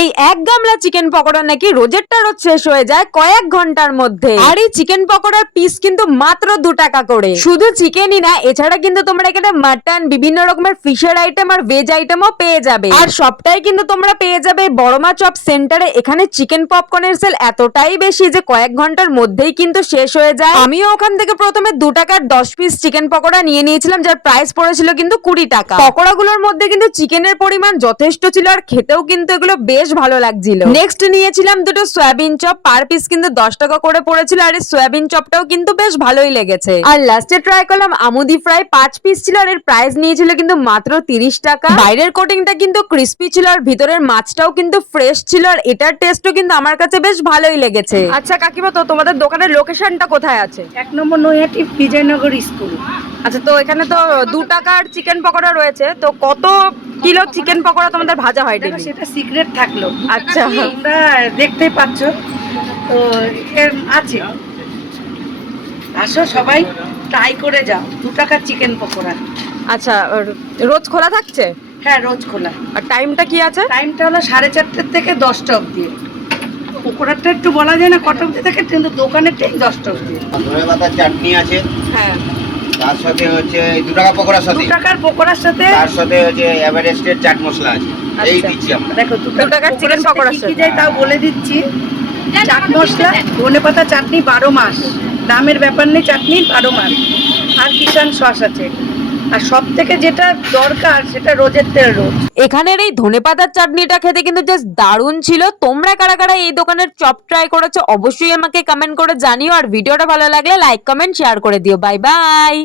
এই এক গামলা চিকেন পকোড়া নাকি রোজেরটা রোজ শেষ হয়ে যায় কয়েক ঘন্টার মধ্যে। আর এই চিকেন পকোড়ার পিস কিন্তু মাত্র 2 টাকা করে। শুধু চিকেনই না, এছাড়া কিন্তু তোমরা এখানে মাটন, বিভিন্ন রকমের ফিশের আইটেম আর ভেজ আইটেমও পেয়ে যাবে। আর সবটাই কিন্তু তোমরা পেয়ে যাবে বড়মা চপ সেন্টারে। এখানে চিকেন পপকর্নের সেল এতটাই বেশি যে কয়েক ঘন্টার মধ্যেই কিন্তু শেষ হয়ে যায়। আমিও ওখান থেকে প্রথমে 2 টাকার 10 পিস চিকেন পকোড়া নিয়ে নিয়েছিলাম, যার প্রাইস পড়েছিল কিন্তু 20 টাকা। পকোড়াগুলোর মধ্যে কিন্তু চিকেনের পরিমাণ যথেষ্ট ছিল আর খেতেও কিন্তু এগুলো বেশ ভালো লাগছিল। নেক্সট নিয়েছিলাম দুটো সয়াবিন চপ, পার পিস কিন্তু 10 টাকা করে পড়েছিল আর এই সয়াবিন চপটাও কিন্তু বেশ ভালোই লেগেছে। আর লাস্টে ট্রাই করলাম আমুদি ফ্রাই, 5 পিস ছিল আর এর প্রাইস নিয়েছিল কিন্তু মাত্র 30 টাকা। বাইরের কোটিংটা কিন্তু ক্রিস্পি ছিল আর ভিতরের মাছটাও কিন্তু ফ্রেশ ছিল আর এটার টেস্টও কিন্তু আমার কাছে বেশ ভালোই লেগেছে। আচ্ছা কাকিমা, তো তোমাদের দোকানের লোকেশনটা কোথায় আছে? 1 নম্বর নৈহাটি বিজয়নগর স্কুল। আচ্ছা, তো এখানে তো 2 টাকার চিকেন পকোড়া রয়েছে, তো কত কিলো চিকেন পকোড়া তোমাদের ভাজা হয় দেখো, ডেইলি? সেটা সিক্রেট থাকলো। আচ্ছা। তোমরা দেখতেই পাচ্ছ তো, এর আছে। আসো সবাই ট্রাই করে যাও 2 টাকার চিকেন পকোড়া। আচ্ছা, রোজ খোলা থাকছে? হ্যাঁ, রোজ খোলা। আর টাইমটা কি আছে? টাইমটা হলো 4:30 থেকে 10টা অবধি। পকোড়াটা একটু বলা যায় না কত অবধি থাকে, কিন্তু দোকানের টাইম 10টা অবধি। ধনেপাতার চাটনি আছে, হ্যাঁ। তার সাথে হচ্ছে 2 টাকা পকোড়ার 2 সাথে, টাকার পকোড়ার সাথে তার সাথে হচ্ছে এভারেস্টের চাট মশলা আছে। এই আচ্ছা। দিচ্ছি আমরা। দেখো 2 টাকার চিকেন পকোড়ার কি কি সাথে। যায় তাও বলে দিচ্ছি। চাট মশলা, ধনেপাতা চাটনি 12 মাস, দামের ব্যাপার নেই, চাটনি 12 মাস, আর কিষান সস আছে। আর সব থেকে যেটা দরকার সেটা রোজের তেল রোজ। এখানের এই ধনেপাতার চাটনিটা খেতে কিন্তু জাস্ট দারুণ ছিল। তোমরা কারা কারা এই দোকানের চপ ট্রাই করেছো অবশ্যই আমাকে কমেন্ট করে জানিও। আর ভিডিওটা ভালো লাগলে লাইক, কমেন্ট, শেয়ার করে দিও। Bye bye.